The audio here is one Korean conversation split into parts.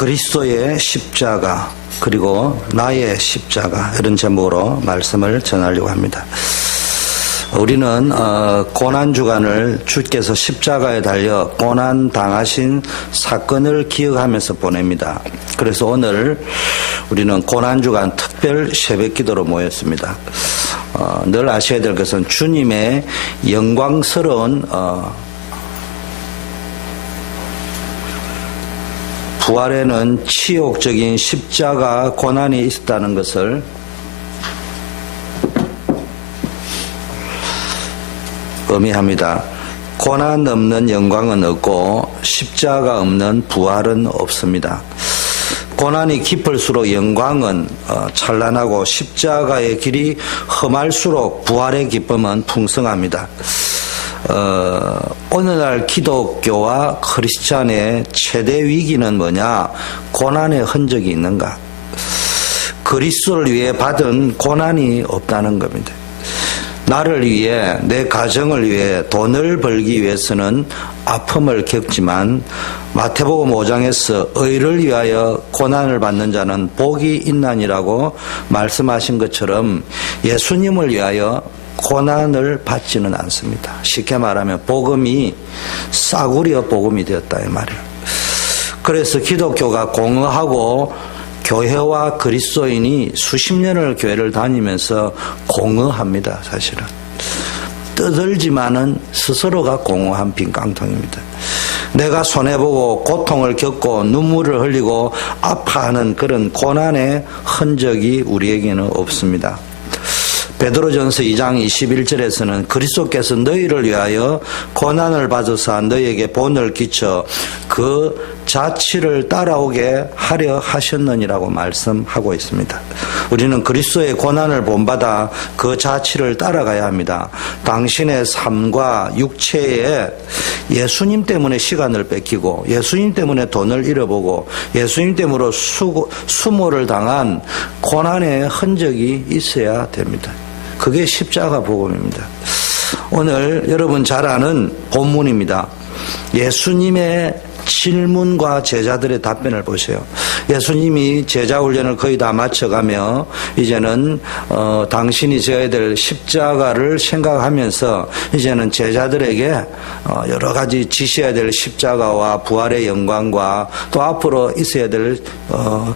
그리스도의 십자가 그리고 나의 십자가 이런 제목으로 말씀을 전하려고 합니다. 우리는 고난주간을 주께서 십자가에 달려 고난당하신 사건을 기억하면서 보냅니다. 그래서 오늘 우리는 고난주간 특별 새벽기도로 모였습니다. 늘 아셔야 될 것은 주님의 영광스러운 부활에는 치욕적인 십자가 고난이 있었다는 것을 의미합니다. 고난 없는 영광은 없고 십자가 없는 부활은 없습니다. 고난이 깊을수록 영광은 찬란하고 십자가의 길이 험할수록 부활의 기쁨은 풍성합니다. 오늘날 기독교와 크리스찬의 최대 위기는 뭐냐? 고난의 흔적이 있는가? 그리스도를 위해 받은 고난이 없다는 겁니다. 나를 위해, 내 가정을 위해, 돈을 벌기 위해서는 아픔을 겪지만 마태복음 5장에서 의를 위하여 고난을 받는 자는 복이 있나니라고 말씀하신 것처럼 예수님을 위하여 고난을 받지는 않습니다. 쉽게 말하면 복음이 싸구려 복음이 되었다 이 말이에요. 그래서 기독교가 공허하고 교회와 그리스도인이 수십 년을 교회를 다니면서 공허합니다. 사실은 떠들지만은 스스로가 공허한 빈 깡통입니다. 내가 손해보고 고통을 겪고 눈물을 흘리고 아파하는 그런 고난의 흔적이 우리에게는 없습니다. 베드로전서 2장 21절에서는 그리스도께서 너희를 위하여 고난을 받으사 너희에게 본을 끼쳐 그 자치를 따라오게 하려 하셨느니라고 말씀하고 있습니다. 우리는 그리스도의 고난을 본받아 그 자치를 따라가야 합니다. 당신의 삶과 육체에 예수님 때문에 시간을 뺏기고 예수님 때문에 돈을 잃어보고 예수님 때문에 수모를 당한 고난의 흔적이 있어야 됩니다. 그게 십자가 복음입니다. 오늘 여러분 잘 아는 본문입니다. 예수님의 질문과 제자들의 답변을 보세요. 예수님이 제자 훈련을 거의 다 마쳐가며 이제는 당신이 져야 될 십자가를 생각하면서 이제는 제자들에게 여러 가지 지셔야 될 십자가와 부활의 영광과 또 앞으로 있어야 될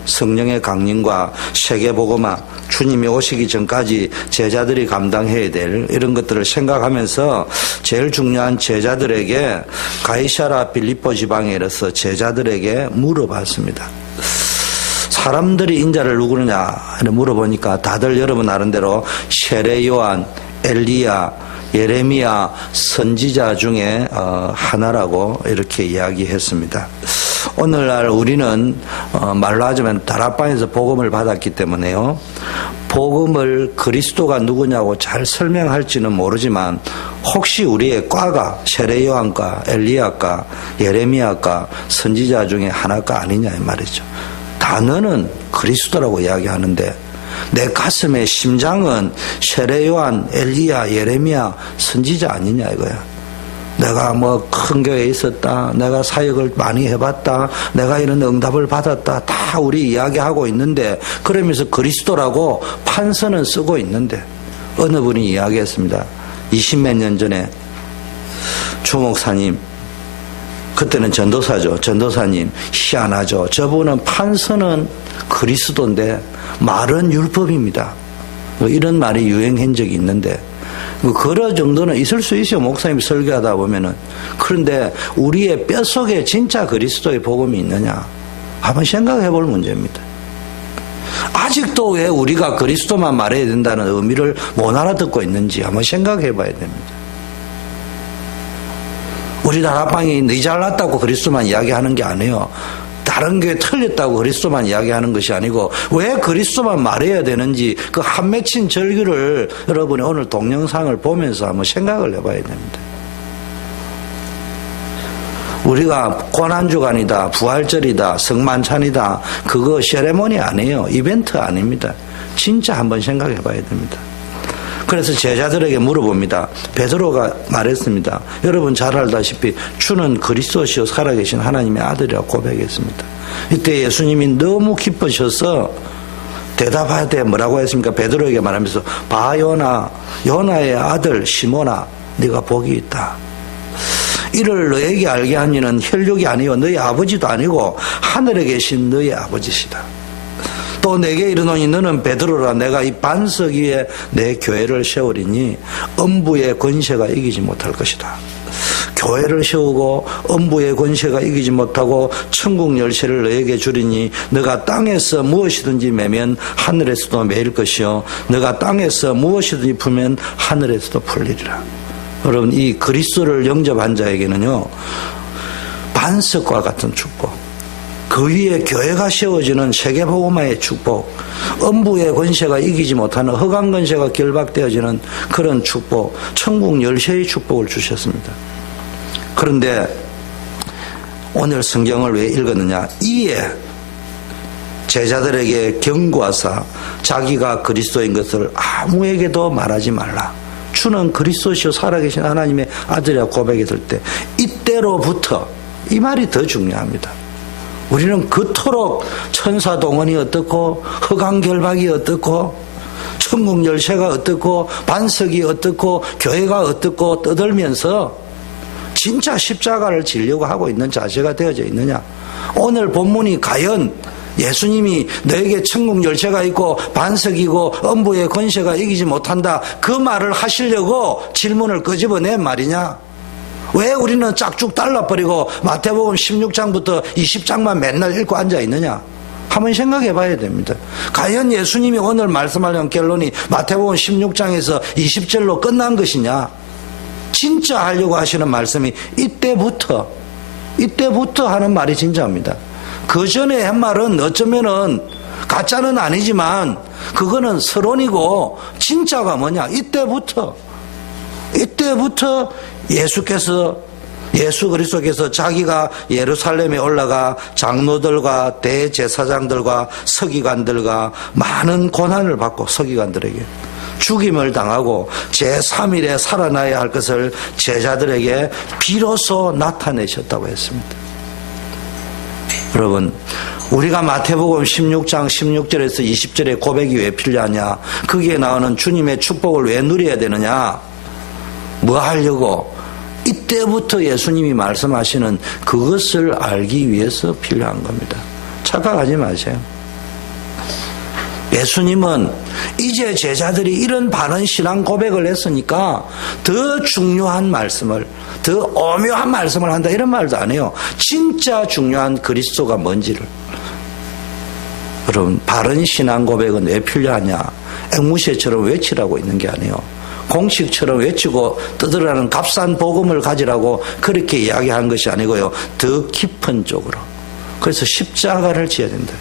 성령의 강림과 세계복음화 주님이 오시기 전까지 제자들이 감당해야 될 이런 것들을 생각하면서 제일 중요한 제자들에게 가이사랴 빌립보 지방에 이르러서 제자들에게 물어봤습니다. 사람들이 인자를 누구느냐 물어보니까 다들 여러분 나름대로 세례 요한, 엘리야, 예레미야 선지자 중에 하나라고 이렇게 이야기했습니다. 오늘날 우리는 말로 하자면 다락방에서 복음을 받았기 때문에요. 복음을 그리스도가 누구냐고 잘 설명할지는 모르지만 혹시 우리의 과가 세례 요한과 엘리야과 예레미야과 선지자 중에 하나가 아니냐 이 말이죠. 단어는 그리스도라고 이야기하는데 내 가슴의 심장은 세례 요한, 엘리야, 예레미야 선지자 아니냐 이거야. 내가 뭐 큰 교회에 있었다, 내가 사역을 많이 해봤다, 내가 이런 응답을 받았다 다 우리 이야기하고 있는데 그러면서 그리스도라고 판서는 쓰고 있는데 어느 분이 이야기했습니다. 20몇 년 전에 주 목사님, 그때는 전도사죠. 전도사님 희한하죠. 저분은 판서는 그리스도인데 말은 율법입니다. 뭐 이런 말이 유행한 적이 있는데 그런 정도는 있을 수 있어요. 목사님 설교하다 보면은. 그런데 우리의 뼛속에 진짜 그리스도의 복음이 있느냐 한번 생각해 볼 문제입니다. 아직도 왜 우리가 그리스도만 말해야 된다는 의미를 못 알아듣고 있는지 한번 생각해 봐야 됩니다. 우리 다락방이 네 잘났다고 그리스도만 이야기하는 게 아니에요. 다른 교회 틀렸다고 그리스도만 이야기하는 것이 아니고 왜 그리스도만 말해야 되는지 그 한 맺힌 절규를 여러분이 오늘 동영상을 보면서 한번 생각을 해봐야 됩니다. 우리가 고난주간이다, 부활절이다, 성만찬이다 그거 세레모니 아니에요. 이벤트 아닙니다. 진짜 한번 생각해 봐야 됩니다. 그래서 제자들에게 물어봅니다. 베드로가 말했습니다. 여러분 잘 알다시피 주는 그리스도시요 살아계신 하나님의 아들이라고 고백했습니다. 이때 예수님이 너무 기쁘셔서 대답할 때 뭐라고 했습니까? 베드로에게 말하면서 봐 요나의 아들 시몬아, 네가 복이 있다. 이를 너에게 알게 한 이는 혈육이 아니요 너희 아버지도 아니고 하늘에 계신 너희 아버지시다. 또 내게 이르노니 너는 베드로라. 내가 이 반석 위에 내 교회를 세우리니 음부의 권세가 이기지 못할 것이다. 교회를 세우고 음부의 권세가 이기지 못하고 천국 열쇠를 너에게 주리니 너가 땅에서 무엇이든지 매면 하늘에서도 매일 것이요 너가 땅에서 무엇이든지 풀면 하늘에서도 풀리리라. 여러분, 이 그리스도를 영접한 자에게는요, 반석과 같은 축복, 그 위에 교회가 세워지는 세계복음화의 축복, 음부의 권세가 이기지 못하는 흑암 권세가 결박되어지는 그런 축복, 천국 열쇠의 축복을 주셨습니다. 그런데 오늘 성경을 왜 읽었느냐? 이에 제자들에게 경고하사 자기가 그리스도인 것을 아무에게도 말하지 말라. 주는 그리스도시요 살아계신 하나님의 아들이라고 고백했을 때 이때로부터, 이 말이 더 중요합니다. 우리는 그토록 천사 동원이 어떻고 흑암 결박이 어떻고 천국 열쇠가 어떻고 반석이 어떻고 교회가 어떻고 떠들면서 진짜 십자가를 지려고 하고 있는 자세가 되어져 있느냐? 오늘 본문이 과연 예수님이 너에게 천국 열쇠가 있고 반석이고 음부의 권세가 이기지 못한다, 그 말을 하시려고 질문을 끄집어낸 말이냐? 왜 우리는 짝쭉 달라버리고 마태복음 16장부터 20장만 맨날 읽고 앉아있느냐? 한번 생각해 봐야 됩니다. 과연 예수님이 오늘 말씀하려는 결론이 마태복음 16장에서 20절로 끝난 것이냐? 진짜 하려고 하시는 말씀이 이때부터 하는 말이 진짜입니다. 그 전에 한 말은 어쩌면은 가짜는 아니지만 그거는 서론이고 진짜가 뭐냐? 이때부터 예수 그리스도께서 자기가 예루살렘에 올라가 장로들과 대제사장들과 서기관들과 많은 고난을 받고, 서기관들에게 죽임을 당하고 제3일에 살아나야 할 것을 제자들에게 비로소 나타내셨다고 했습니다. 여러분, 우리가 마태복음 16장 16절에서 20절의 고백이 왜 필요하냐? 거기에 나오는 주님의 축복을 왜 누려야 되느냐? 뭐 하려고? 이때부터 예수님이 말씀하시는 그것을 알기 위해서 필요한 겁니다. 착각하지 마세요. 예수님은 이제 제자들이 이런 바른 신앙 고백을 했으니까 더 중요한 말씀을, 더 오묘한 말씀을 한다, 이런 말도 안 해요. 진짜 중요한 그리스도가 뭔지를. 여러분, 바른 신앙 고백은 왜 필요하냐? 앵무새처럼 외치라고 있는 게 아니에요. 공식처럼 외치고 떠들어가는 값싼 복음을 가지라고 그렇게 이야기한 것이 아니고요, 더 깊은 쪽으로. 그래서 십자가를 지어야 된다.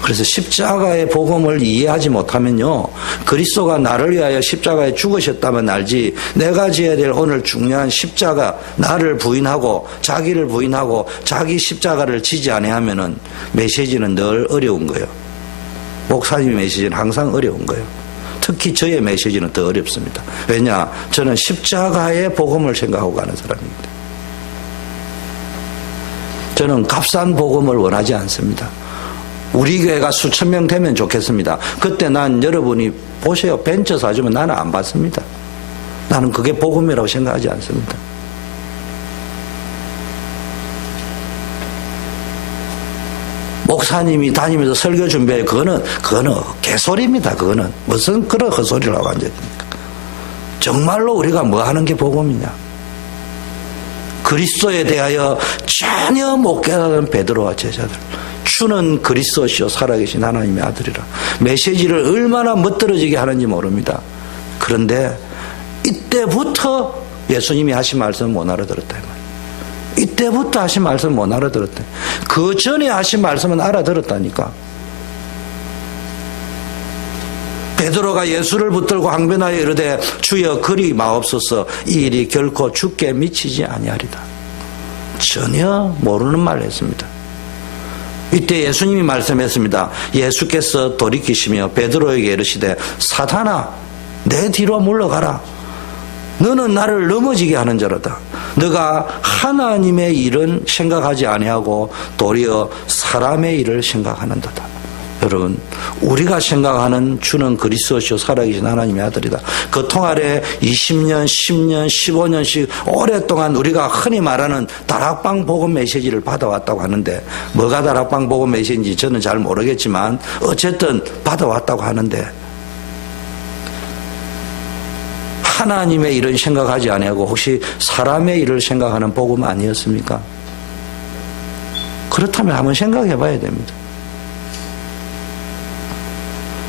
그래서 십자가의 복음을 이해하지 못하면요, 그리스도가 나를 위하여 십자가에 죽으셨다면 알지, 내가 지어야 될 오늘 중요한 십자가, 나를 부인하고 자기를 부인하고 자기 십자가를 지지 아니하면은 메시지는 늘 어려운 거예요. 목사님의 메시지는 항상 어려운 거예요. 특히 저의 메시지는 더 어렵습니다. 왜냐? 저는 십자가의 복음을 생각하고 가는 사람입니다. 저는 값싼 복음을 원하지 않습니다. 우리 교회가 수천 명 되면 좋겠습니다. 그때 난 여러분이 보세요. 벤처 사주면 나는 안 받습니다. 나는 그게 복음이라고 생각하지 않습니다. 목사님이 다니면서 설교 준비해, 그거는 개소리입니다. 그거는 무슨 그런 헛소리를 하고 앉아있습니까? 정말로 우리가 뭐 하는 게 복음이냐? 그리스도에 대하여 전혀 못 깨달은 베드로와 제자들, 주는 그리스도시요 살아계신 하나님의 아들이라, 메시지를 얼마나 멋들어지게 하는지 모릅니다. 그런데 이때부터 예수님이 하신 말씀을 못 알아들었다. 이때부터 하신 말씀을 못 알아들었다. 그 전에 하신 말씀은 알아들었다니까. 베드로가 예수를 붙들고 항변하여 이르되 주여 그리 마옵소서, 이 일이 결코 주께 미치지 아니하리다. 전혀 모르는 말을 했습니다. 이때 예수님이 말씀했습니다. 예수께서 돌이키시며 베드로에게 이르시되 사탄아, 내 뒤로 물러가라. 너는 나를 넘어지게 하는 자로다. 너가 하나님의 일은 생각하지 아니하고 도리어 사람의 일을 생각하는도다. 여러분, 우리가 생각하는 주는 그리스도시요 살아계신 하나님의 아들이다. 그 통 아래 20년, 10년, 15년씩 오랫동안 우리가 흔히 말하는 다락방 복음 메시지를 받아왔다고 하는데, 뭐가 다락방 복음 메시지인지 저는 잘 모르겠지만 어쨌든 받아왔다고 하는데, 하나님의 일을 생각하지 아니하고 혹시 사람의 일을 생각하는 복음 아니었습니까? 그렇다면 한번 생각해 봐야 됩니다.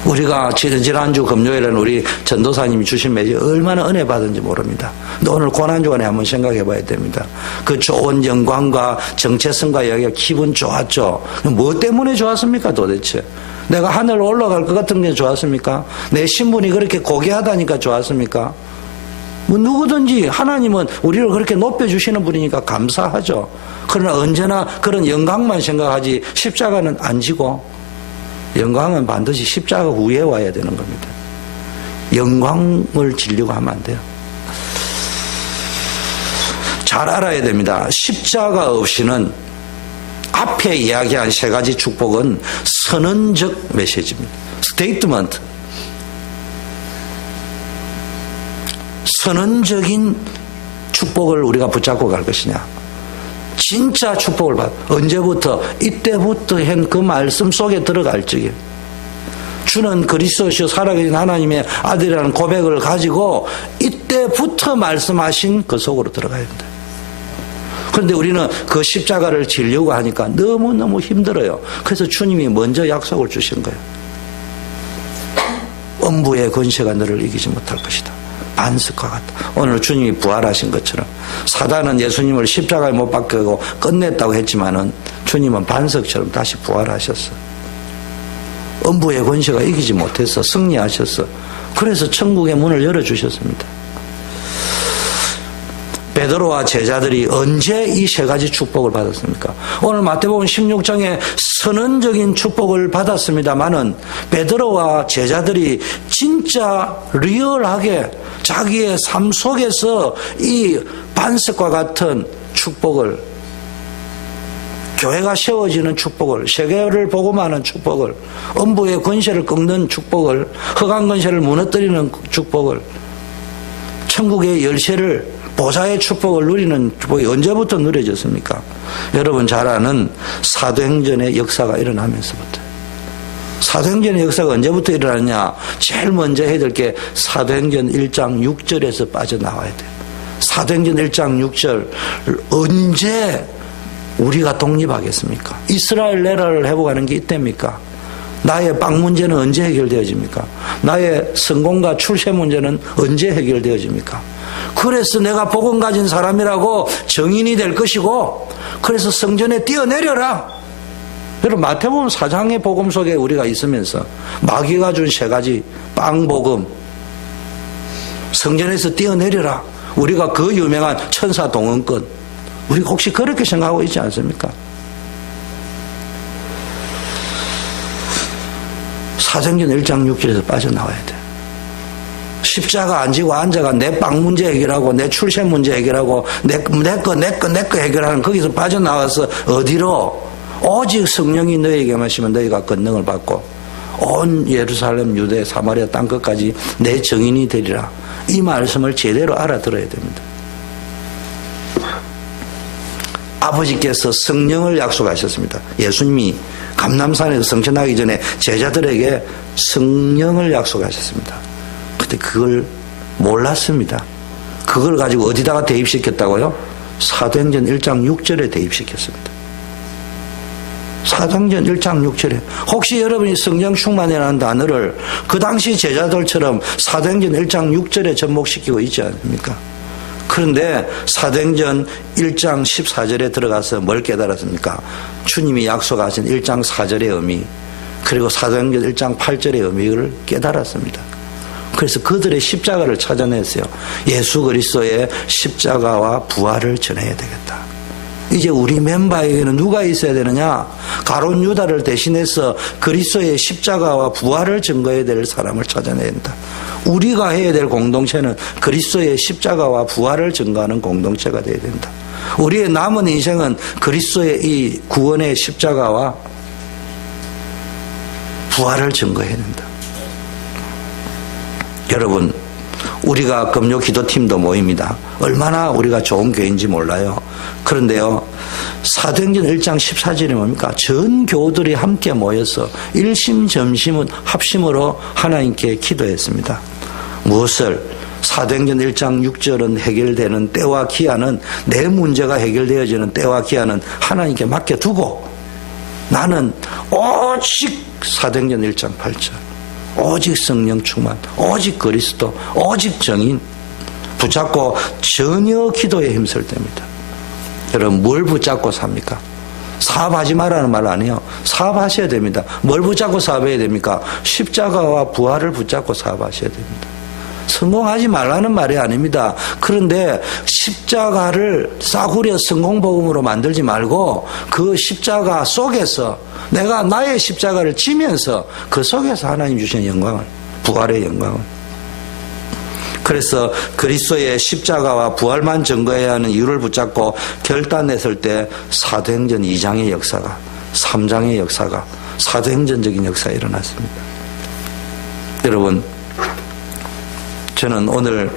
우리가 지난주 금요일에는 우리 전도사님이 주신 메시지 얼마나 은혜 받은지 모릅니다. 근데 오늘 고난주간에 한번 생각해 봐야 됩니다. 그 좋은 영광과 정체성과 이야기가 기분 좋았죠. 뭐 때문에 좋았습니까 도대체? 내가 하늘 올라갈 것 같은 게 좋았습니까? 내 신분이 그렇게 고귀하다니까 좋았습니까? 뭐 누구든지 하나님은 우리를 그렇게 높여주시는 분이니까 감사하죠. 그러나 언제나 그런 영광만 생각하지 십자가는 안 지고, 영광은 반드시 십자가 후에 와야 되는 겁니다. 영광을 지려고 하면 안 돼요. 잘 알아야 됩니다. 십자가 없이는 앞에 이야기한 세 가지 축복은 선언적 메시지입니다. 스테이트먼트. 선언적인 축복을 우리가 붙잡고 갈 것이냐, 진짜 축복을 받, 언제부터? 이때부터 한 그 말씀 속에 들어갈 적에 주는 그리스도시요 살아계신 하나님의 아들이라는 고백을 가지고 이때부터 말씀하신 그 속으로 들어가야 된다. 그런데 우리는 그 십자가를 지려고 하니까 너무너무 힘들어요. 그래서 주님이 먼저 약속을 주신 거예요. 음부의 권세가 너를 이기지 못할 것이다. 반석과 같다. 오늘 주님이 부활하신 것처럼 사단은 예수님을 십자가에 못 박히고 끝냈다고 했지만은 주님은 반석처럼 다시 부활하셨어. 음부의 권세가 이기지 못해서 승리하셨어. 그래서 천국의 문을 열어주셨습니다. 베드로와 제자들이 언제 이 세 가지 축복을 받았습니까? 오늘 마태복음 16장에 선언적인 축복을 받았습니다마는 베드로와 제자들이 진짜 리얼하게 자기의 삶 속에서 이 반석과 같은 축복을, 교회가 세워지는 축복을, 세계를 복음하는 축복을, 음부의 권세를 꺾는 축복을, 흑암 권세를 무너뜨리는 축복을, 천국의 열쇠를, 보좌의 축복을 누리는 축복이 언제부터 누려졌습니까? 여러분 잘 아는 사도행전의 역사가 일어나면서부터. 사도행전의 역사가 언제부터 일어나느냐? 제일 먼저 해야 될 게 사도행전 1장 6절에서 빠져나와야 돼요. 사도행전 1장 6절, 언제 우리가 독립하겠습니까? 이스라엘 나라를 회복하는 게 이때입니까? 나의 빵 문제는 언제 해결되어집니까? 나의 성공과 출세 문제는 언제 해결되어집니까? 그래서 내가 복음 가진 사람이라고 정인이 될 것이고, 그래서 성전에 뛰어내려라. 여러분 마태복음 4장의 복음 속에 우리가 있으면서 마귀가 준 세 가지 빵 복음, 성전에서 뛰어내려라, 우리가 그 유명한 천사 동원권, 우리 혹시 그렇게 생각하고 있지 않습니까? 사도행전 1장 6절에서 빠져나와야 돼. 십자가 안 지고 앉아가 내 빵 문제 해결하고 내 출세 문제 해결하고 내 거 해결하는, 거기서 빠져나와서 어디로? 오직 성령이 너에게만 하시면 너희가 권능을 받고 온 예루살렘, 유대, 사마리아 땅 끝까지 내 정인이 되리라. 이 말씀을 제대로 알아들어야 됩니다. 아버지께서 성령을 약속하셨습니다. 예수님이 감람산에서 성천하기 전에 제자들에게 성령을 약속하셨습니다. 그때 그걸 몰랐습니다. 그걸 가지고 어디다가 대입시켰다고요? 사도행전 1장 6절에 대입시켰습니다. 사도행전 1장 6절에. 혹시 여러분이 성령 충만이라는 단어를 그 당시 제자들처럼 사도행전 1장 6절에 접목시키고 있지 않습니까? 그런데 사도행전 1장 14절에 들어가서 뭘 깨달았습니까? 주님이 약속하신 1장 4절의 의미, 그리고 사도행전 1장 8절의 의미를 깨달았습니다. 그래서 그들의 십자가를 찾아냈어요. 예수 그리스도의 십자가와 부활을 전해야 되겠다. 이제 우리 멤버에게는 누가 있어야 되느냐? 가룟 유다를 대신해서 그리스도의 십자가와 부활을 증거해야 될 사람을 찾아내야 된다. 우리가 해야 될 공동체는 그리스도의 십자가와 부활을 증거하는 공동체가 되어야 된다. 우리의 남은 인생은 그리스도의 이 구원의 십자가와 부활을 증거해야 된다. 여러분, 우리가 금요 기도팀도 모입니다. 얼마나 우리가 좋은 교회인지 몰라요. 그런데요, 사도행전 1장 14절이 뭡니까? 전 교우들이 함께 모여서 일심전심은 합심으로 하나님께 기도했습니다. 무엇을? 사도행전 1장 6절은 해결되는 때와 기한은, 내 문제가 해결되어지는 때와 기한은 하나님께 맡겨두고, 나는 오직 사도행전 1장 8절 오직 성령 충만, 오직 그리스도, 오직 정인 붙잡고 전혀 기도에 힘쓸 때입니다. 여러분, 뭘 붙잡고 삽니까? 사업하지 말라는 말 아니에요. 사업하셔야 됩니다. 뭘 붙잡고 사업해야 됩니까? 십자가와 부활을 붙잡고 사업하셔야 됩니다. 성공하지 말라는 말이 아닙니다. 그런데 십자가를 싸구려 성공복음으로 만들지 말고 그 십자가 속에서 내가 나의 십자가를 지면서 그 속에서 하나님 주신 영광을, 부활의 영광을. 그래서 그리스도의 십자가와 부활만 증거해야 하는 이유를 붙잡고 결단했을 때 사도행전 2장의 역사가, 3장의 역사가, 사도행전적인 역사가 일어났습니다. 여러분, 저는 오늘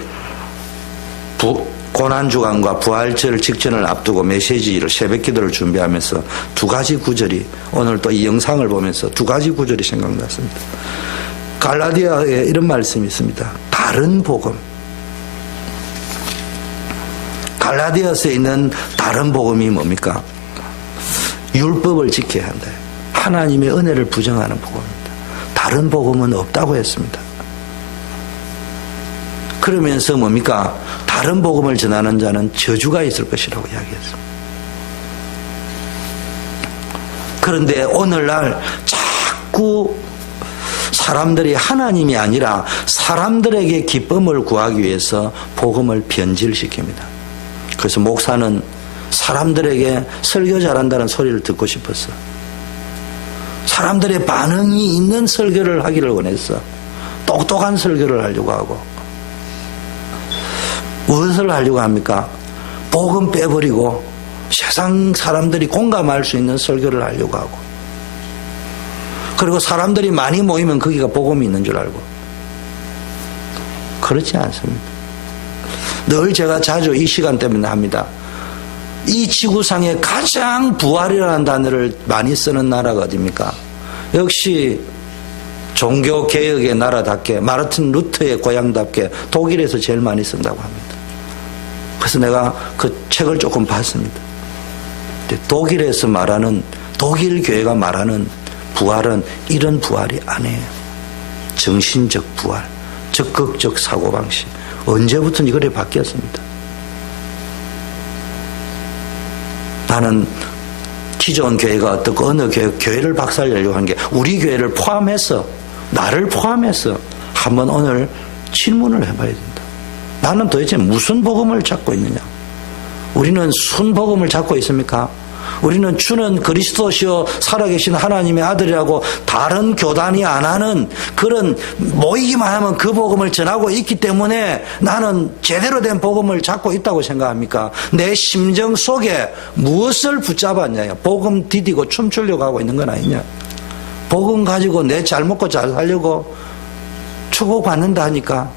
고난주간과 부활절 직전을 앞두고 메시지를, 새벽기도를 준비하면서 두 가지 구절이, 오늘 또 이 영상을 보면서 두 가지 구절이 생각났습니다. 갈라디아에 이런 말씀이 있습니다. 다른 복음. 갈라디아서에 있는 다른 복음이 뭡니까? 율법을 지켜야 한다. 하나님의 은혜를 부정하는 복음입니다. 다른 복음은 없다고 했습니다. 그러면서 뭡니까? 다른 복음을 전하는 자는 저주가 있을 것이라고 이야기했습니다. 그런데 오늘날 자꾸 사람들이 하나님이 아니라 사람들에게 기쁨을 구하기 위해서 복음을 변질시킵니다. 그래서 목사는 사람들에게 설교 잘한다는 소리를 듣고 싶었어. 사람들의 반응이 있는 설교를 하기를 원했어. 똑똑한 설교를 하려고 하고. 무엇을 하려고 합니까? 복음 빼버리고 세상 사람들이 공감할 수 있는 설교를 하려고 하고, 그리고 사람들이 많이 모이면 거기가 복음이 있는 줄 알고. 그렇지 않습니다. 늘 제가 자주 이 시간 때문에 합니다. 이 지구상에 가장 부활이라는 단어를 많이 쓰는 나라가 어디입니까? 역시 종교개혁의 나라답게, 마르틴 루터의 고향답게 독일에서 제일 많이 쓴다고 합니다. 그래서 내가 그 책을 조금 봤습니다. 독일에서 말하는, 독일 교회가 말하는 부활은 이런 부활이 아니에요. 정신적 부활, 적극적 사고방식. 언제부터 그래 바뀌었습니다. 나는 기존 교회가 어떻고 어느 교회를 박살내려고 한 게 우리 교회를 포함해서, 나를 포함해서 한번 오늘 질문을 해봐야 된다. 나는 도대체 무슨 복음을 찾고 있느냐? 우리는 순복음을 찾고 있습니까? 우리는 주는 그리스도시요 살아계신 하나님의 아들이라고 다른 교단이 안 하는 그런, 모이기만 하면 그 복음을 전하고 있기 때문에 나는 제대로 된 복음을 찾고 있다고 생각합니까? 내 심정 속에 무엇을 붙잡았냐? 복음 디디고 춤추려고 하고 있는 건 아니냐? 복음 가지고 내 잘 먹고 잘 살려고 축복받는다 하니까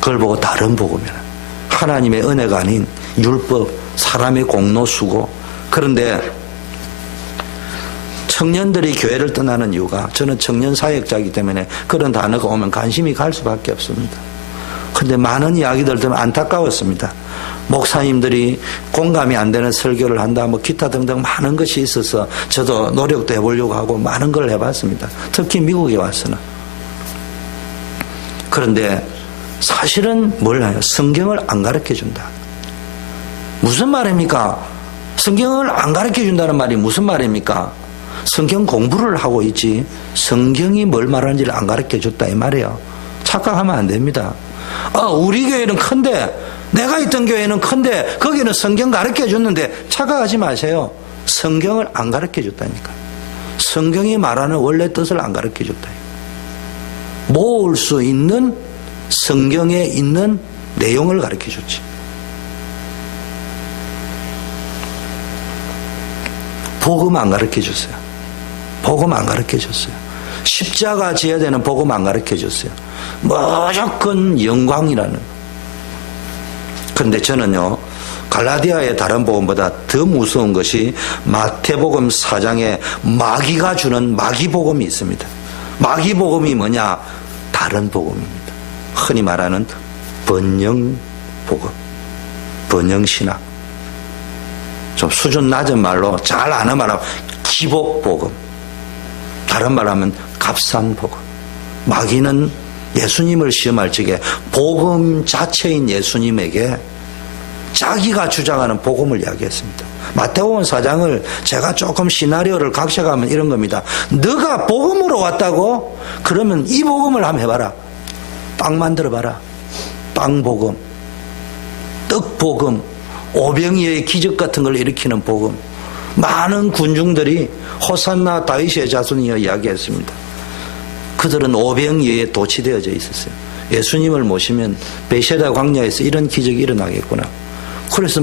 그걸 보고 다른 복음이라, 하나님의 은혜가 아닌 율법, 사람의 공로수고. 그런데 청년들이 교회를 떠나는 이유가, 저는 청년 사역자이기 때문에 그런 단어가 오면 관심이 갈 수밖에 없습니다. 그런데 많은 이야기들 들으면 안타까웠습니다. 목사님들이 공감이 안 되는 설교를 한다, 뭐 기타 등등 많은 것이 있어서 저도 노력도 해보려고 하고 많은 걸 해봤습니다. 특히 미국에 와서는. 그런데 사실은 뭘 해요? 성경을 안 가르쳐준다. 무슨 말입니까? 성경을 안 가르쳐준다는 말이 무슨 말입니까? 성경 공부를 하고 있지 성경이 뭘 말하는지를 안 가르쳐줬다 이 말이에요. 착각하면 안 됩니다. 우리 교회는 큰데, 내가 있던 교회는 큰데 거기는 성경 가르쳐줬는데, 착각하지 마세요. 성경을 안 가르쳐줬다니까. 성경이 말하는 원래 뜻을 안 가르쳐 줬다. 모을 수 있는 성경에 있는 내용을 가르쳐 줬지. 복음 안 가르쳐 줬어요. 복음 안 가르쳐 줬어요. 십자가 지어야 되는 복음 안 가르쳐 줬어요. 무조건 영광이라는. 그런데 저는요, 갈라디아의 다른 복음보다 더 무서운 것이 마태복음 4장에 마귀가 주는 마귀복음이 있습니다. 마귀복음이 뭐냐? 다른 복음입니다. 흔히 말하는 번영복음, 번영신학. 좀 수준 낮은 말로 잘 아는 말하면 기복복음, 다른 말하면 값상복음. 마귀는 예수님을 시험할 적에 복음 자체인 예수님에게 자기가 주장하는 복음을 이야기했습니다. 마태복음 4장을 제가 조금 시나리오를 각색하면 이런 겁니다. 너가 복음으로 왔다고? 그러면 이 복음을 한번 해봐라. 빵 만들어봐라. 빵복음, 떡복음, 오병이어의 기적 같은 걸 일으키는 복음. 많은 군중들이 호산나 다윗의 자손이여 이야기했습니다. 그들은 오병이어에 도취되어져 있었어요. 예수님을 모시면 베세다 광야에서 이런 기적이 일어나겠구나. 그래서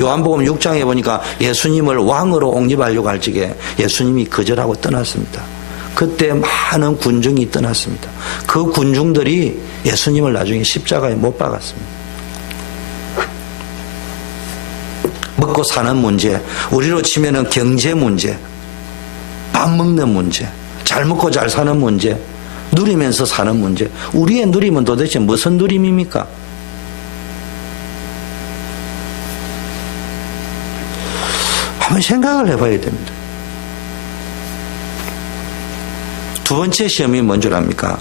요한복음 6장에 보니까 예수님을 왕으로 옹립하려고 할 적에 예수님이 거절하고 떠났습니다. 그때 많은 군중이 떠났습니다. 그 군중들이 예수님을 나중에 십자가에 못 박았습니다. 먹고 사는 문제, 우리로 치면은 경제 문제, 밥 먹는 문제, 잘 먹고 잘 사는 문제, 누리면서 사는 문제. 우리의 누림은 도대체 무슨 누림입니까? 한번 생각을 해봐야 됩니다. 두 번째 시험이 뭔 줄 압니까?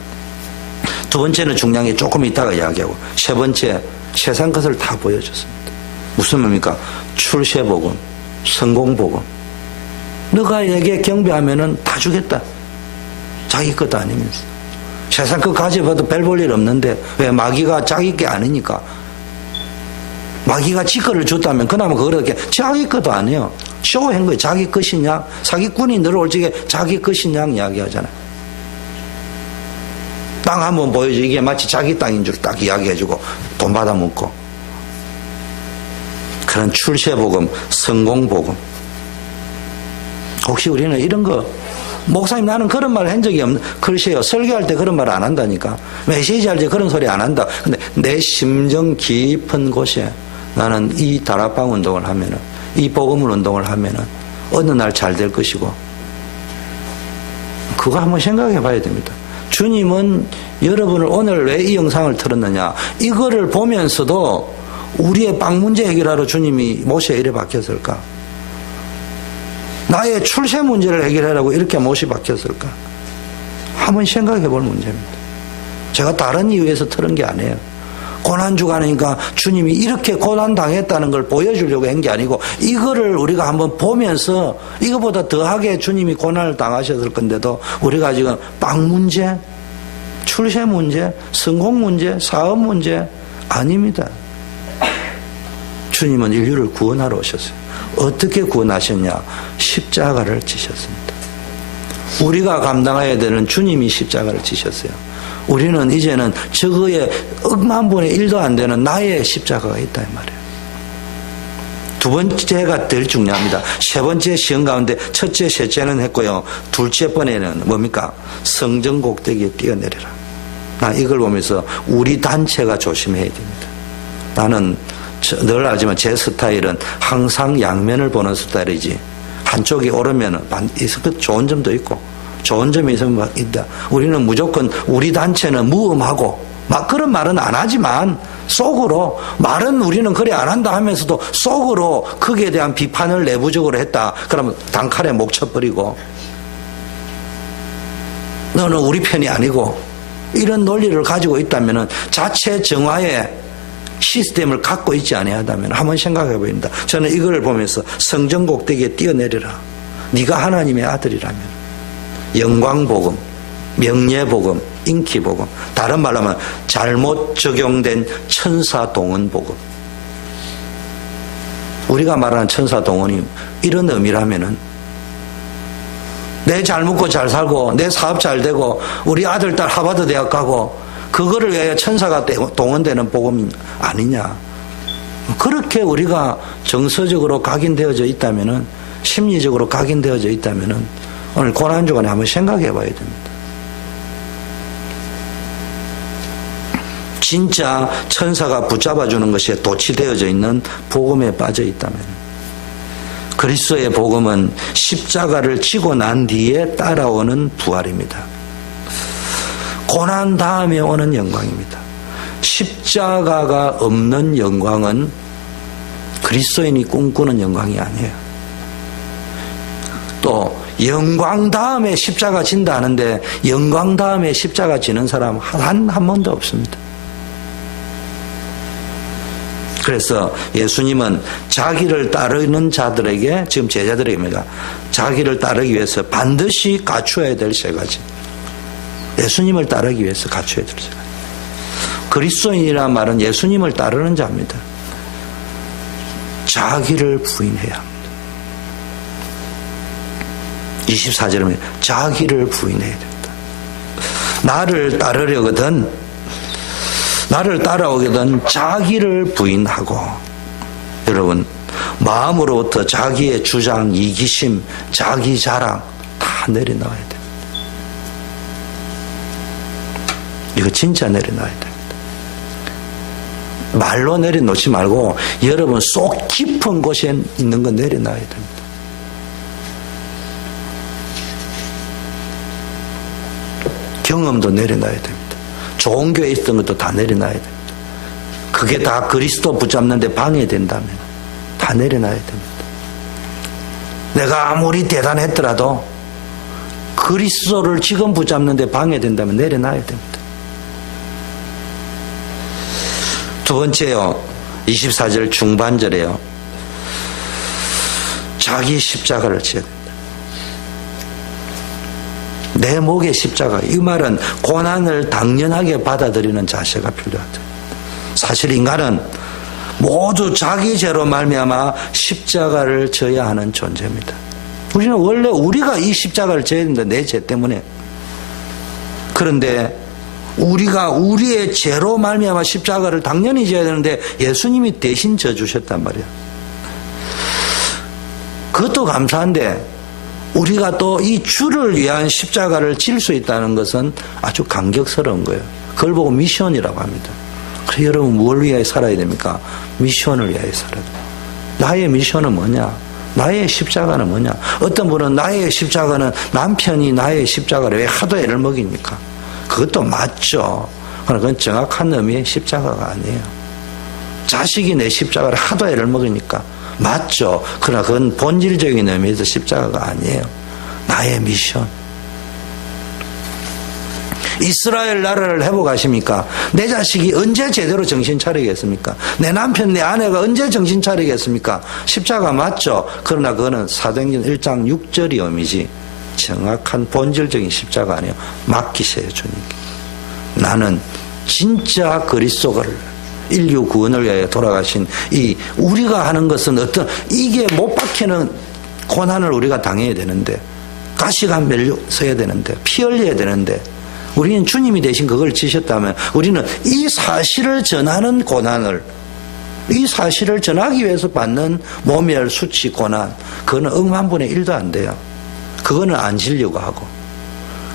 두 번째는 중량이 조금 있다가 이야기하고, 세 번째 세상 것을 다 보여줬습니다. 무슨 말입니까? 출세복음, 성공복음. 너가 에게 경배하면은 다 주겠다. 자기 것도 아니면서. 세상 것 가져봐도 별 볼 일 없는데 왜? 마귀가 자기 게 아니니까. 마귀가 지 거를 줬다면 그나마 그렇게 자기 것도 아니에요. 쇼한 거예요. 자기 것이냐? 사기꾼이 늘어올 적에 자기 것이냐 이야기하잖아요. 땅 한번 보여줘. 이게 마치 자기 땅인 줄 딱 이야기해주고 돈 받아 먹고. 그런 출세복음, 성공복음. 혹시 우리는 이런 거, 목사님 나는 그런 말 한 적이 없는, 글쎄요, 설교할 때 그런 말 안 한다니까. 메시지 할 때 그런 소리 안 한다. 근데 내 심정 깊은 곳에 나는 이 다락방 운동을 하면은, 이 복음 운동을 하면은 어느 날 잘 될 것이고, 그거 한번 생각해 봐야 됩니다. 주님은 여러분을 오늘 왜 이 영상을 틀었느냐, 이거를 보면서도 우리의 빵 문제 해결하러 주님이 모세 이래 박혔을까? 나의 출세 문제를 해결하라고 이렇게 못이 박혔을까? 한번 생각해 볼 문제입니다. 제가 다른 이유에서 틀은 게 아니에요. 고난주간이니까 주님이 이렇게 고난당했다는 걸 보여주려고 한 게 아니고, 이거를 우리가 한번 보면서 이거보다 더하게 주님이 고난을 당하셨을 건데도 우리가 지금 빵 문제, 출세 문제, 성공 문제, 사업 문제 아닙니다. 주님은 인류를 구원하러 오셨어요. 어떻게 구원하셨냐? 십자가를 지셨습니다. 우리가 감당해야 되는 주님이 십자가를 지셨어요. 우리는 이제는 저거에 억만 분의 1도 안 되는 나의 십자가가 있다 이 말이에요. 두 번째가 덜 중요합니다. 세 번째 시험 가운데 첫째, 셋째는 했고요. 둘째 번에는 뭡니까? 성전 꼭대기에 뛰어내려라. 나 이걸 보면서 우리 단체가 조심해야 됩니다. 나는 늘 알지만 제 스타일은 항상 양면을 보는 스타일이지, 한쪽이 오르면 좋은 점도 있고 좋은 점이 있으면 있다. 우리는 무조건 우리 단체는 무음하고 막 그런 말은 안 하지만 속으로, 말은 우리는 그래 안 한다 하면서도 속으로 거기에 대한 비판을 내부적으로 했다. 그러면 단칼에 목 쳐버리고 너는 우리 편이 아니고, 이런 논리를 가지고 있다면 자체 정화의 시스템을 갖고 있지 아니하다면 한번 생각해 봅니다. 저는 이걸 보면서 성전 꼭대기에 뛰어내려라. 네가 하나님의 아들이라면. 영광복음, 명예복음, 인기복음, 다른 말로 하면 잘못 적용된 천사동원복음. 우리가 말하는 천사동원이 이런 의미라면은 내 잘 먹고 잘 살고 내 사업 잘 되고 우리 아들 딸 하버드 대학 가고 그거를 위하여 천사가 동원되는 복음이 아니냐. 그렇게 우리가 정서적으로 각인되어져 있다면은, 심리적으로 각인되어져 있다면은 오늘 고난주간에 한번 생각해 봐야 됩니다. 진짜 천사가 붙잡아 주는 것이 도취되어져 있는 복음에 빠져 있다면, 그리스도의 복음은 십자가를 지고 난 뒤에 따라오는 부활입니다. 고난 다음에 오는 영광입니다. 십자가가 없는 영광은 그리스도인이 꿈꾸는 영광이 아니에요. 또 영광 다음에 십자가 진다 하는데 영광 다음에 십자가 지는 사람 한 번도 없습니다. 그래서 예수님은 자기를 따르는 자들에게, 지금 제자들에게 자기를 따르기 위해서 반드시 갖추어야 될 세 가지, 예수님을 따르기 위해서 갖춰야 될 세 가지. 그리스도인이란 말은 예수님을 따르는 자입니다. 자기를 부인해야 합니다. 24절에 보면 자기를 부인해야 됩니다. 나를 따라오거든 자기를 부인하고, 여러분 마음으로부터 자기의 주장, 이기심, 자기 자랑 다 내려놔야 됩니다. 이거 진짜 내려놔야 됩니다. 말로 내려놓지 말고 여러분 속 깊은 곳에 있는 거 내려놔야 됩니다. 경험도 내려놔야 됩니다. 좋은 교회에 있던 것도 다 내려놔야 됩니다. 그게 다 그리스도 붙잡는데 방해된다면 다 내려놔야 됩니다. 내가 아무리 대단했더라도 그리스도를 지금 붙잡는데 방해된다면 내려놔야 됩니다. 두 번째요, 24절 중반절에요, 자기 십자가를 지어야 된다. 내 목에 십자가, 이 말은 고난을 당연하게 받아들이는 자세가 필요하다. 사실 인간은 모두 자기 죄로 말미암아 십자가를 져야 하는 존재입니다. 우리는 원래 우리가 이 십자가를 져야 된다, 내 죄 때문에. 그런데 우리가 우리의 죄로 말미암아 십자가를 당연히 져야 되는데 예수님이 대신 져주셨단 말이야. 그것도 감사한데 우리가 또 이 주를 위한 십자가를 질 수 있다는 것은 아주 감격스러운 거예요. 그걸 보고 미션이라고 합니다. 그래서 여러분 뭘 위하여 살아야 됩니까? 미션을 위하여 살아야 돼요. 나의 미션은 뭐냐? 나의 십자가는 뭐냐? 어떤 분은 나의 십자가는 남편이 나의 십자가를 왜 하도 애를 먹입니까? 그것도 맞죠. 그러나 그건 정확한 의미의 십자가가 아니에요. 자식이 내 십자가를 하도 애를 먹으니까 맞죠. 그러나 그건 본질적인 의미에서 십자가가 아니에요. 나의 미션. 이스라엘 나라를 회복하십니까? 내 자식이 언제 제대로 정신 차리겠습니까? 내 남편, 내 아내가 언제 정신 차리겠습니까? 십자가 맞죠. 그러나 그거는 사도행전 1장 6절이 의미지 정확한 본질적인 십자가 아니에요. 맡기세요, 주님께. 나는 진짜 그리스도를, 인류 구원을 위하여 돌아가신 이 우리가 하는 것은 어떤, 이게 못 박히는 고난을 우리가 당해야 되는데, 가시가 멜려 서야 되는데, 피 흘려야 되는데, 우리는 주님이 대신 그걸 지셨다면 우리는 이 사실을 전하는 고난을, 이 사실을 전하기 위해서 받는 모멸, 수치, 고난, 그거는 억만분의 1도 안 돼요. 그거는 안 지려고 하고,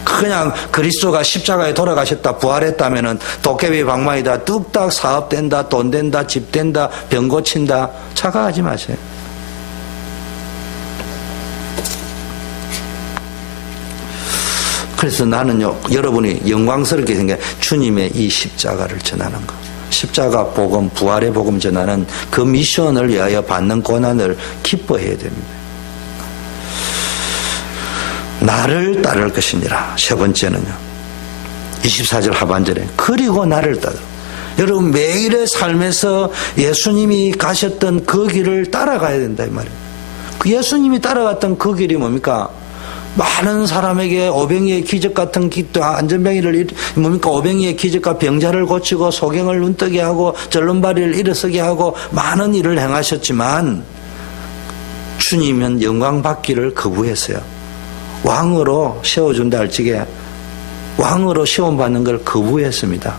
그냥 그리스도가 십자가에 돌아가셨다, 부활했다면은 도깨비 방망이다, 뚝딱 사업 된다, 돈 된다, 집 된다, 병 고친다, 착각하지 마세요. 그래서 나는요, 여러분이 영광스럽게 생겨 주님의 이 십자가를 전하는 것, 십자가 복음, 부활의 복음 전하는 그 미션을 위하여 받는 고난을 기뻐해야 됩니다. 나를 따를 것이니라. 세 번째는요, 24절 하반절에 그리고 나를 따르라. 여러분 매일의 삶에서 예수님이 가셨던 그 길을 따라가야 된다 이 말이에요. 그 예수님이 따라갔던 그 길이 뭡니까? 많은 사람에게 오병이의 기적 같은 기도, 안전병이를 뭡니까? 오병이의 기적과 병자를 고치고 소경을 눈뜨게 하고 절름발이를 일어서게 하고 많은 일을 행하셨지만 주님은 영광 받기를 거부했어요. 왕으로 세워준다 할지게 왕으로 시험받는 걸 거부했습니다.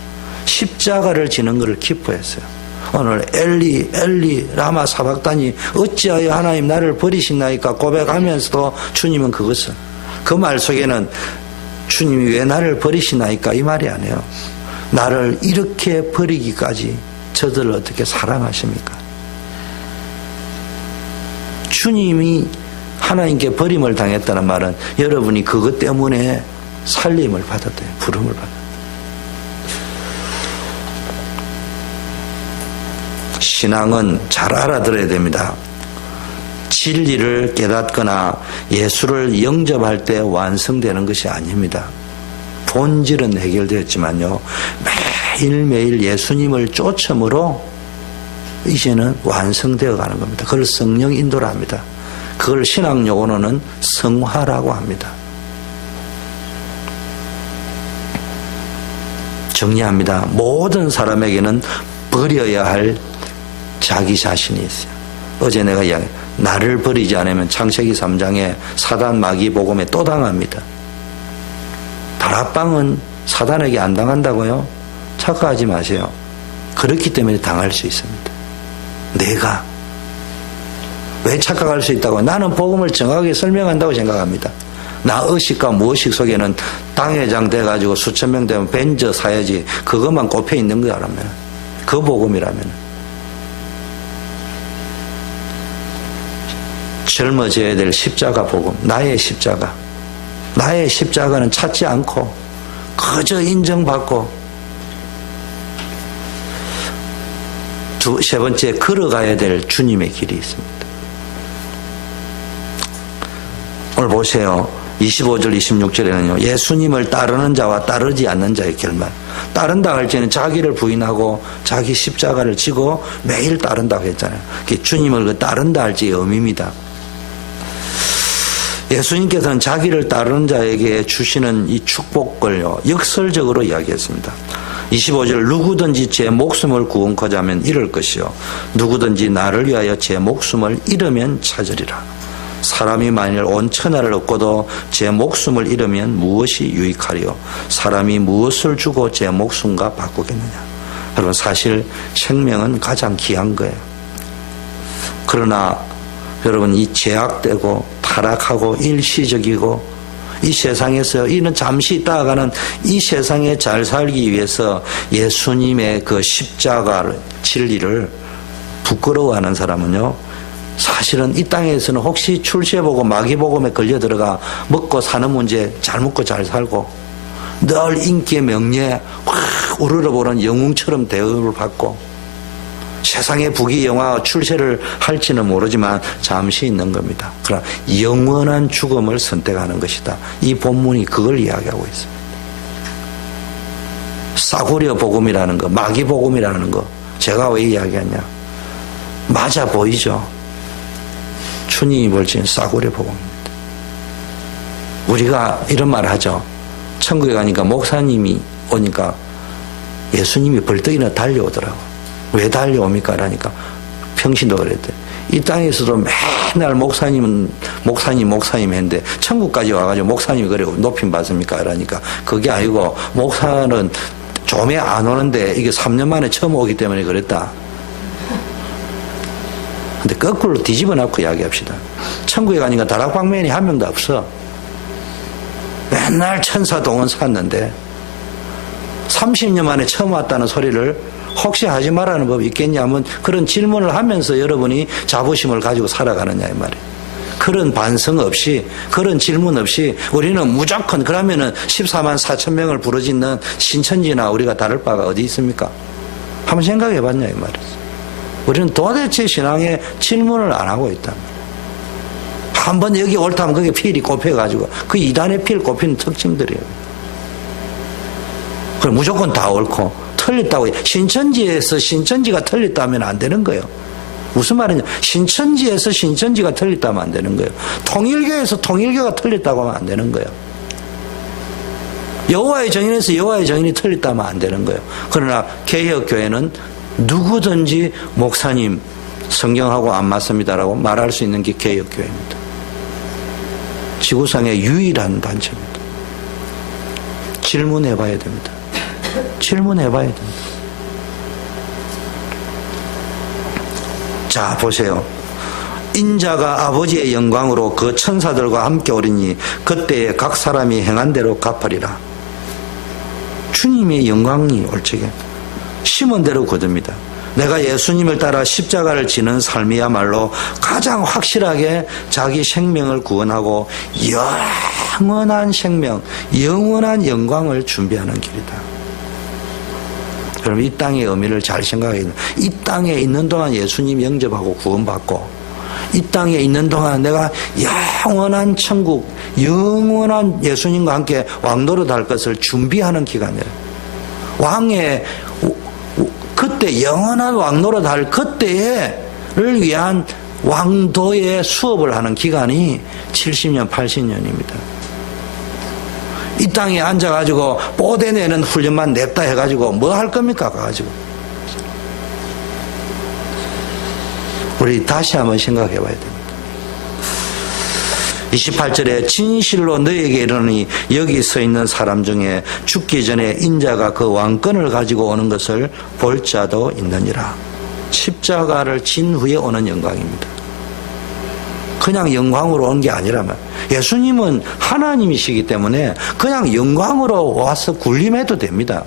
십자가를 지는 것을 기뻐했어요. 오늘 엘리 엘리 라마 사박다니 어찌하여 하나님 나를 버리시나이까 고백하면서도 주님은 그것은 그 말 속에는 주님이 왜 나를 버리시나이까 이 말이 아니에요. 나를 이렇게 버리기까지 저들을 어떻게 사랑하십니까? 주님이 하나님께 버림을 당했다는 말은 여러분이 그것 때문에 살림을 받았대요. 부름을 받았대요. 신앙은 잘 알아들어야 됩니다. 진리를 깨닫거나 예수를 영접할 때 완성되는 것이 아닙니다. 본질은 해결되었지만요, 매일매일 예수님을 쫓음으로 이제는 완성되어 가는 겁니다. 그걸 성령 인도라 합니다. 그걸 신학 용어로는 성화라고 합니다. 정리합니다. 모든 사람에게는 버려야 할 자기 자신이 있어요. 어제 내가 나를 버리지 않으면 창세기 3장에 사단 마귀 복음에 또 당합니다. 다락방은 사단에게 안 당한다고요? 착각하지 마세요. 그렇기 때문에 당할 수 있습니다. 내가 왜 착각할 수 있다고? 나는 복음을 정확하게 설명한다고 생각합니다. 나 의식과 무의식 속에는 당회장 돼가지고 수천 명 되면 벤저 사야지 그것만 꼽혀 있는 거라면, 그 복음이라면 젊어져야 될 십자가 복음, 나의 십자가. 나의 십자가는 찾지 않고 그저 인정받고, 세 번째 걸어가야 될 주님의 길이 있습니다. 오늘 보세요. 25절 26절에는요 예수님을 따르는 자와 따르지 않는 자의 결말. 따른다 할 때는 자기를 부인하고 자기 십자가를 지고 매일 따른다고 했잖아요. 그게 주님을 따른다 할지의 의미입니다. 예수님께서는 자기를 따르는 자에게 주시는 이 축복을요 역설적으로 이야기했습니다. 25절 누구든지 제 목숨을 구원코자 하면 잃을 것이요 누구든지 나를 위하여 제 목숨을 잃으면 찾으리라. 사람이 만일 온 천하를 얻고도 제 목숨을 잃으면 무엇이 유익하리요? 사람이 무엇을 주고 제 목숨과 바꾸겠느냐? 여러분 사실 생명은 가장 귀한 거예요. 그러나 여러분 이 제약되고 타락하고 일시적이고 이 세상에서 이는 잠시 있다가는 이 세상에 잘 살기 위해서 예수님의 그 십자가를 진리를 부끄러워하는 사람은요 사실은 이 땅에서는 혹시 출세보고 마귀복음에 걸려 들어가 먹고 사는 문제 잘 먹고 잘 살고 늘 인기의 명예에 확 우러러보는 영웅처럼 대우를 받고 세상의 부귀영화 출세를 할지는 모르지만 잠시 있는 겁니다. 그러나 영원한 죽음을 선택하는 것이다. 이 본문이 그걸 이야기하고 있습니다. 싸구려 복음이라는 거, 마귀 복음이라는 거 제가 왜 이야기하냐? 맞아 보이죠? 주님이 볼지는 싸구려 복음입니다. 우리가 이런 말 하죠. 천국에 가니까 목사님이 오니까 예수님이 벌떡이나 달려오더라고. 왜 달려옵니까? 라니까 평신도 그랬대. 이 땅에서도 맨날 목사님 했는데 천국까지 와가지고 목사님이 그래 높임 받습니까? 라니까 그게 아니고 목사는 좀에 안 오는데 이게 3년 만에 처음 오기 때문에 그랬다. 근데 거꾸로 뒤집어 놓고 이야기합시다. 천국에 가니까 다락방면이 한 명도 없어. 맨날 천사 동원 샀는데 30년 만에 처음 왔다는 소리를 혹시 하지 말라는 법이 있겠냐면 그런 질문을 하면서 여러분이 자부심을 가지고 살아가느냐 이 말이에요. 그런 반성 없이 그런 질문 없이 우리는 무조건 그러면은 14만 4천 명을 부르짖는 신천지나 우리가 다를 바가 어디 있습니까? 한번 생각해 봤냐 이 말이에요. 우리는 도대체 신앙에 질문을 안 하고 있다. 한번 여기 옳다면 그게 필이 꼽혀가지고 그 이단의 필 꼽히는 특징들이에요. 그럼 무조건 다 옳고 틀렸다고 신천지에서 신천지가 틀렸다면 안 되는 거예요. 무슨 말이냐? 신천지에서 신천지가 틀렸다면 안 되는 거예요. 통일교에서 통일교가 틀렸다고 하면 안 되는 거예요. 여호와의 정인에서 여호와의 정인이 틀렸다면 안 되는 거예요. 그러나 개혁교회는 누구든지 목사님 성경하고 안 맞습니다라고 말할 수 있는 게 개혁교회입니다. 지구상의 유일한 단체입니다. 질문해 봐야 됩니다. 질문해 봐야 됩니다. 자, 보세요. 인자가 아버지의 영광으로 그 천사들과 함께 오리니 그때에 각 사람이 행한 대로 갚으리라. 주님의 영광이 올 적에 심은 대로 거둡니다. 내가 예수님을 따라 십자가를 지는 삶이야말로 가장 확실하게 자기 생명을 구원하고 영원한 생명, 영원한 영광을 준비하는 길이다. 그럼 이 땅의 의미를 잘 생각해야 돼요. 이 땅에 있는 동안 예수님 영접하고 구원받고 이 땅에 있는 동안 내가 영원한 천국, 영원한 예수님과 함께 왕노릇 할 것을 준비하는 기간이에요. 왕의 그때 영원한 왕노릇 할 그때를 위한 왕도의 수업을 하는 기간이 70년, 80년입니다. 이 땅에 앉아가지고 뽀대내는 훈련만 냅다 해가지고 뭐 할 겁니까? 가가지고. 우리 다시 한번 생각해 봐야 됩니다. 28절에 진실로 너에게 이르노니 여기 서 있는 사람 중에 죽기 전에 인자가 그 왕권을 가지고 오는 것을 볼 자도 있느니라. 십자가를 진 후에 오는 영광입니다. 그냥 영광으로 온 게 아니라면 예수님은 하나님이시기 때문에 그냥 영광으로 와서 군림해도 됩니다.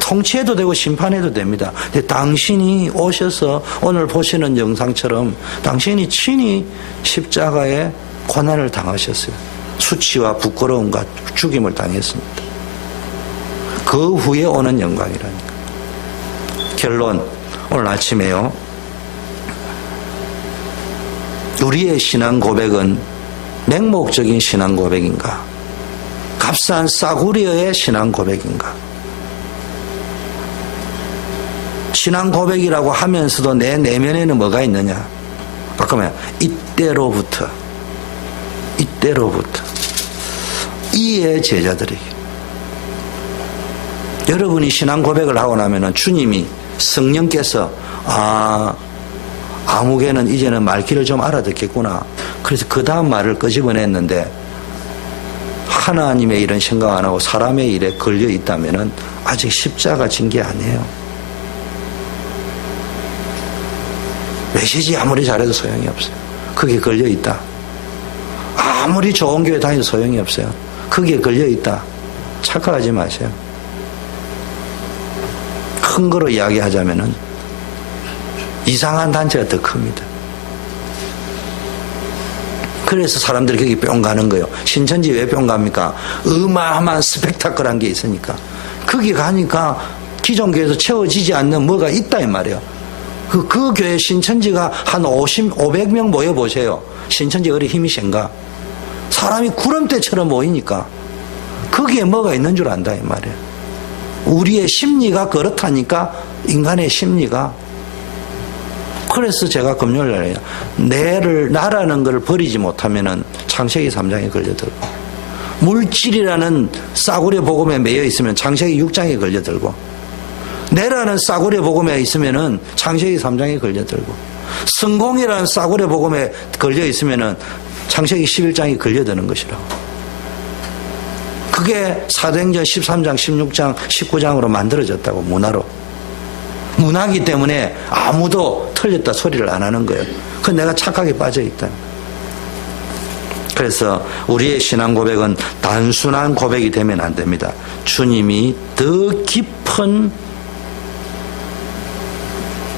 통치해도 되고 심판해도 됩니다. 근데 당신이 오셔서 오늘 보시는 영상처럼 당신이 친히 십자가에 고난을 당하셨어요. 수치와 부끄러움과 죽임을 당했습니다. 그 후에 오는 영광이라니까. 결론, 오늘 아침에요. 우리의 신앙 고백은 맹목적인 신앙 고백인가? 값싼 싸구려의 신앙 고백인가? 신앙 고백이라고 하면서도 내 내면에는 뭐가 있느냐? 바꾸면 이때로부터 이의 제자들에게 여러분이 신앙 고백을 하고 나면은 주님이 성령께서 아무개는 이제는 말귀를 좀 알아듣겠구나. 그래서 그 다음 말을 끄집어냈는데 하나님의 일은 생각 안 하고 사람의 일에 걸려 있다면은 아직 십자가 진 게 아니에요. 메시지 아무리 잘해도 소용이 없어요. 그게 걸려 있다. 아무리 좋은 교회 다녀도 소용이 없어요. 그게 걸려 있다. 착각하지 마세요. 큰 거로 이야기하자면은 이상한 단체가 더 큽니다. 그래서 사람들이 거기 뿅 가는 거예요. 신천지 왜 뿅 갑니까? 어마어마한 스펙타클한 게 있으니까. 거기 가니까 기존 교회에서 채워지지 않는 뭐가 있다 이 말이에요. 그 교회 신천지가 한 500명 모여보세요. 신천지 어리 힘이 센가? 사람이 구름대처럼 모이니까 거기에 뭐가 있는 줄 안다 이 말이에요. 우리의 심리가 그렇다니까 인간의 심리가. 그래서 제가 금요일날에 나라는 걸 버리지 못하면은 창세기 3장에 걸려들고 물질이라는 싸구려 복음에 매여 있으면 창세기 6장에 걸려들고 내라는 싸구려 복음에 있으면은 창세기 3장에 걸려들고 성공이라는 싸구려 복음에 걸려 있으면은 창세기 11장에 걸려드는 것이라고. 그게 사도행전 13장, 16장, 19장으로 만들어졌다고. 문화기 때문에 아무도 틀렸다 소리를 안 하는 거예요. 그건 내가 착각에 빠져 있다. 그래서 우리의 신앙 고백은 단순한 고백이 되면 안 됩니다. 주님이 더 깊은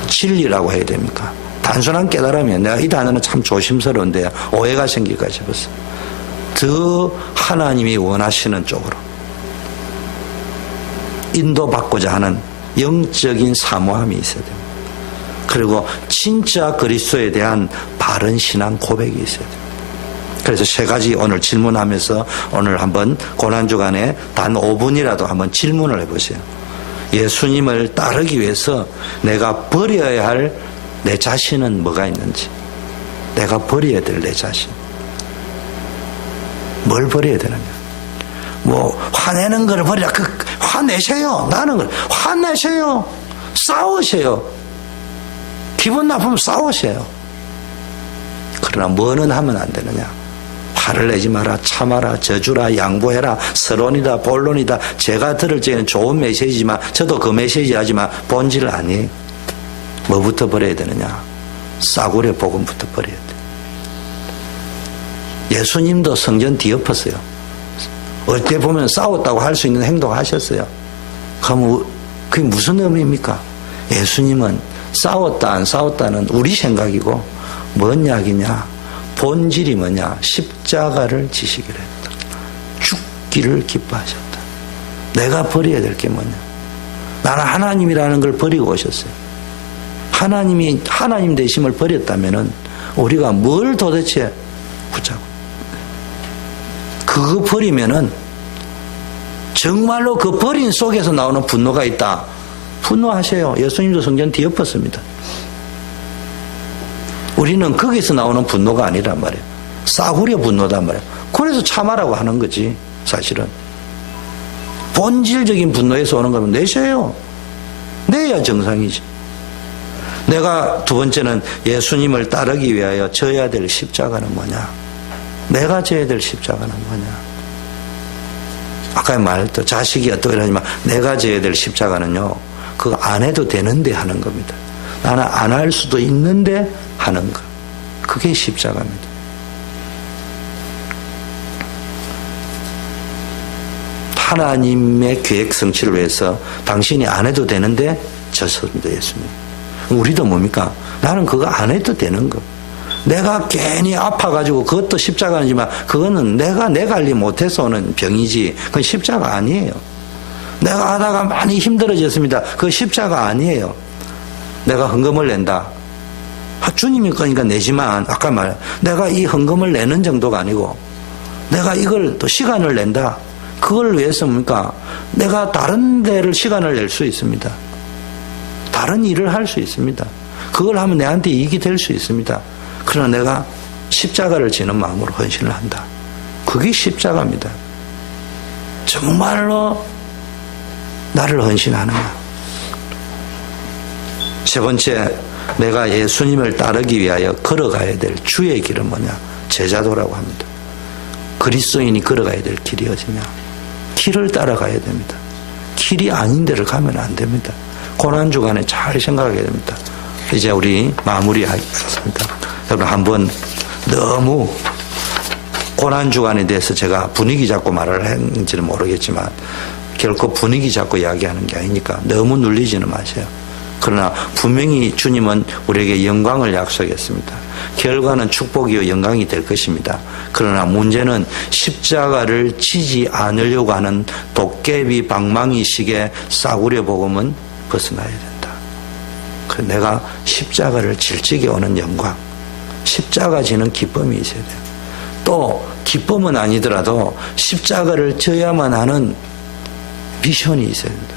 진리라고 해야 됩니까? 단순한 깨달음이에요. 내가 이 단어는 참 조심스러운데 오해가 생길까 싶었어요. 더 하나님이 원하시는 쪽으로 인도받고자 하는 영적인 사모함이 있어야 됩니다. 그리고 진짜 그리스도에 대한 바른 신앙 고백이 있어야 됩니다. 그래서 세 가지 오늘 질문하면서 오늘 한번 고난주간에 단 5분이라도 한번 질문을 해보세요. 예수님을 따르기 위해서 내가 버려야 할 내 자신은 뭐가 있는지, 내가 버려야 될 내 자신, 뭘 버려야 되느냐. 뭐 화내는 걸 버리라. 화내세요. 나는 걸 화내세요. 싸우세요. 기분 나쁘면 싸우세요. 그러나 뭐는 하면 안 되느냐. 화를 내지 마라, 참아라, 저주라, 양보해라, 서론이다, 본론이다. 제가 들을 적에는 좋은 메시지지만 저도 그 메시지 하지만 본질 아니에요. 뭐부터 버려야 되느냐? 싸구려 복음부터 버려야 돼. 예수님도 성전 뒤엎었어요. 어떻게 보면 싸웠다고 할 수 있는 행동을 하셨어요. 그럼 그게 무슨 의미입니까? 예수님은 싸웠다 안 싸웠다는 우리 생각이고 뭔 이야기냐? 본질이 뭐냐? 십자가를 지시기로 했다. 죽기를 기뻐하셨다. 내가 버려야 될 게 뭐냐? 나는 하나님이라는 걸 버리고 오셨어요. 하나님이 하나님 되심을 버렸다면은 우리가 뭘 도대체 붙잡고? 그거 버리면은 정말로 그 버린 속에서 나오는 분노가 있다. 분노하세요. 예수님도 성전 뒤엎었습니다. 우리는 거기서 나오는 분노가 아니란 말이에요. 싸구려 분노단 말이에요. 그래서 참아라고 하는 거지, 사실은. 본질적인 분노에서 오는 거면 내셔요. 내야 정상이지. 내가 두 번째는 예수님을 따르기 위하여 져야 될 십자가는 뭐냐? 내가 져야 될 십자가는 뭐냐? 아까 말했던 자식이 어떻게 하지만 내가 져야 될 십자가는요, 그거 안 해도 되는데 하는 겁니다. 나는 안 할 수도 있는데 하는 것. 그게 십자가입니다. 하나님의 계획 성취를 위해서 당신이 안 해도 되는데 졌습니다, 예수님. 우리도 뭡니까? 나는 그거 안 해도 되는 거. 내가 괜히 아파가지고 그것도 십자가이지만 그거는 내가 내 관리 못해서 오는 병이지 그건 십자가 아니에요. 내가 하다가 많이 힘들어졌습니다. 그거 십자가 아니에요. 내가 헌금을 낸다. 주님이 거니까 내지만 아까 말 내가 이 헌금을 내는 정도가 아니고 내가 이걸 또 시간을 낸다. 그걸 위해서 뭡니까? 내가 다른 데를 시간을 낼 수 있습니다. 다른 일을 할 수 있습니다. 그걸 하면 내한테 이익이 될 수 있습니다. 그러나 내가 십자가를 지는 마음으로 헌신을 한다. 그게 십자가입니다. 정말로 나를 헌신하느냐. 세 번째, 내가 예수님을 따르기 위하여 걸어가야 될 주의 길은 뭐냐? 제자도라고 합니다. 그리스도인이 걸어가야 될 길이 어디냐? 길을 따라가야 됩니다. 길이 아닌 데를 가면 안 됩니다. 고난주간에 잘 생각하게 됩니다. 이제 우리 마무리하겠습니다. 여러분 한번 너무 고난주간에 대해서 제가 분위기 잡고 말을 했는지는 모르겠지만 결코 분위기 잡고 이야기하는 게 아니니까 너무 눌리지는 마세요. 그러나 분명히 주님은 우리에게 영광을 약속했습니다. 결과는 축복이요 영광이 될 것입니다. 그러나 문제는 십자가를 지지 않으려고 하는 도깨비 방망이식의 싸구려 복음은 벗어나야 된다. 내가 십자가를 질 적에 오는 영광, 십자가 지는 기쁨이 있어야 돼요. 또 기쁨은 아니더라도 십자가를 져야만 하는 미션이 있어야 된다.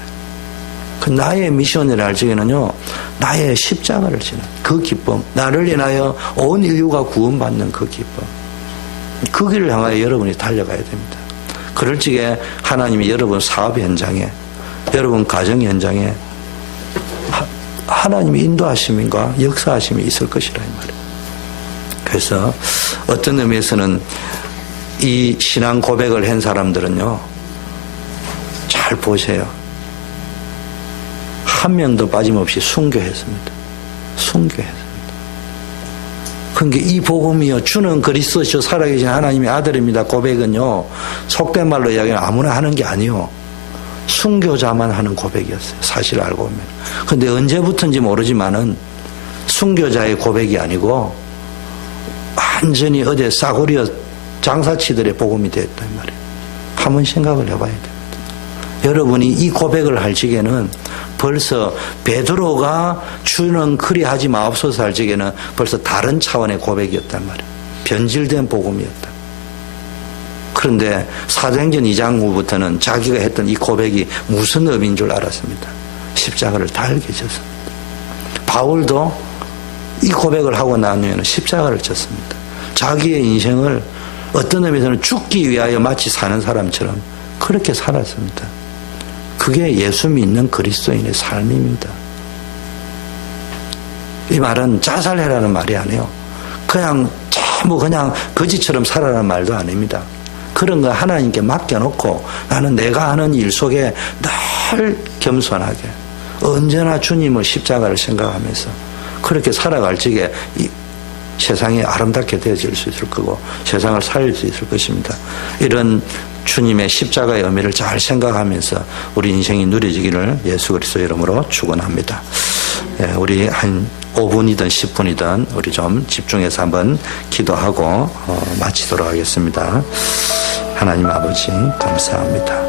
그 나의 미션이라 할 적에는요, 나의 십자가를 지는 그 기쁨, 나를 인하여 온 인류가 구원받는 그 기쁨, 그 길을 향하여 여러분이 달려가야 됩니다. 그럴 적에 하나님이 여러분 사업 현장에, 여러분 가정 현장에 하나님의 인도하심과 역사하심이 있을 것이라 이 말이에요. 그래서 어떤 의미에서는 이 신앙 고백을 한 사람들은요, 잘 보세요. 한 명도 빠짐없이 순교했습니다. 순교했습니다. 그러니까 이 복음이요, 주는 그리스도시요 살아계신 하나님의 아들입니다. 고백은요, 속된 말로 이야기하면 아무나 하는 게 아니요, 순교자만 하는 고백이었어요. 사실 알고 보면. 그런데 언제부터인지 모르지만은 순교자의 고백이 아니고 완전히 어제 싸구려 장사치들의 복음이 됐단 말이에요. 한번 생각을 해봐야 됩니다. 여러분이 이 고백을 할 적에는 벌써 베드로가 주는 그리 하지 마옵소서 할 적에는 벌써 다른 차원의 고백이었단 말이에요. 변질된 복음이었다. 그런데 사도행전 2장 후부터는 자기가 했던 이 고백이 무슨 의미인 줄 알았습니다. 십자가를 달게 졌습니다. 바울도 이 고백을 하고 난 후에는 십자가를 졌습니다. 자기의 인생을 어떤 의미에서는 죽기 위하여 마치 사는 사람처럼 그렇게 살았습니다. 그게 예수 믿는 그리스도인의 삶입니다. 이 말은 자살해라는 말이 아니에요. 그냥 너무 그냥 거지처럼 살아라는 말도 아닙니다. 그런 거 하나님께 맡겨놓고 나는 내가 하는 일 속에 늘 겸손하게 언제나 주님의 십자가를 생각하면서 그렇게 살아갈 적에 이 세상이 아름답게 되어질 수 있을 거고 세상을 살릴 수 있을 것입니다. 이런 주님의 십자가의 의미를 잘 생각하면서 우리 인생이 누려지기를 예수 그리스도 이름으로 축원합니다. 우리 한 5분이든 10분이든 우리 좀 집중해서 한번 기도하고 마치도록 하겠습니다. 하나님 아버지 감사합니다.